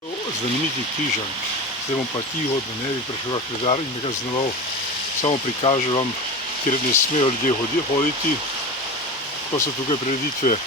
Znameniti križank. Zdaj bom pa tiho, da ne bi prišel kak redar in me kaznoval. Samo prikažem vam, kjer ne smejo ljudje hoditi, ko so tukaj prireditve.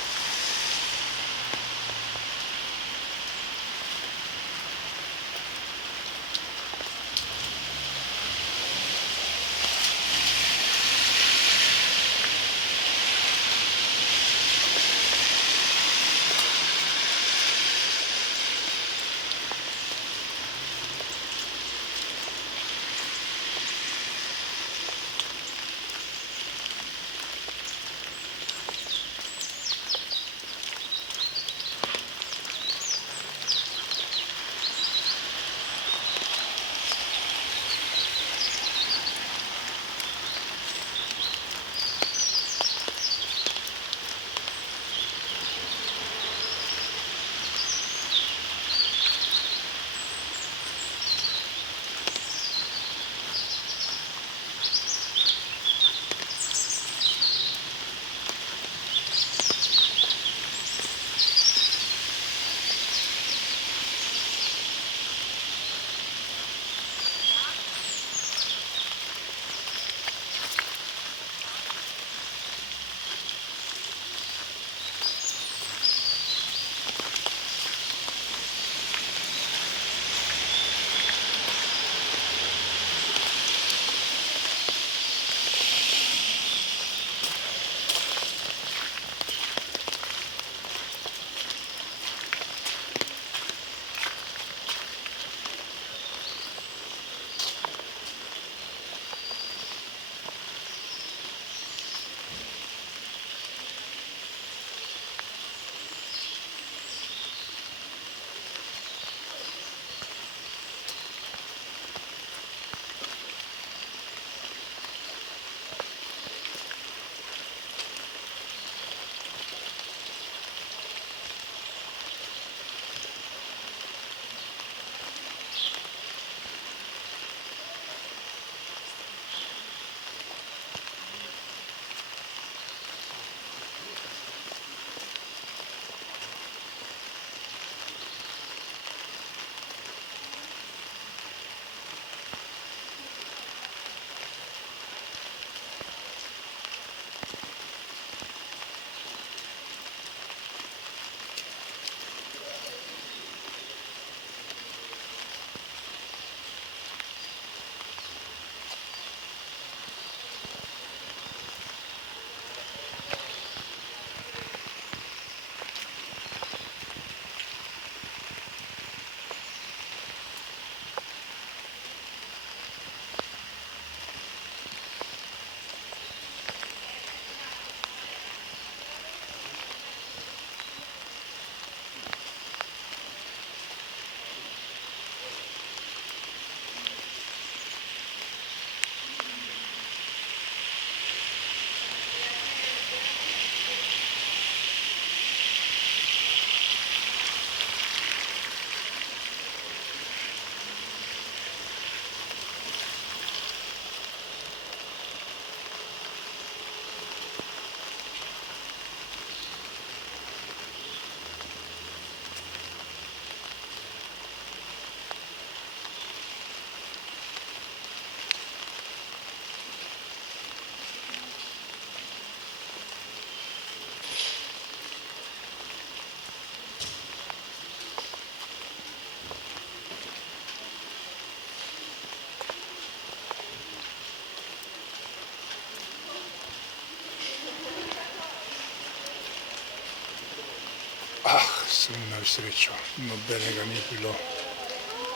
Sem imel srečo, nobenega ni bilo.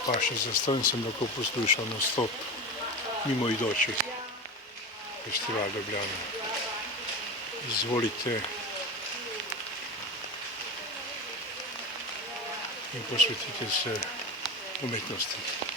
Pa še zastonj sem lahko poslušal nastop mimoidočih. Festival Ljubljana. Izvolite in posvetite se umetnosti.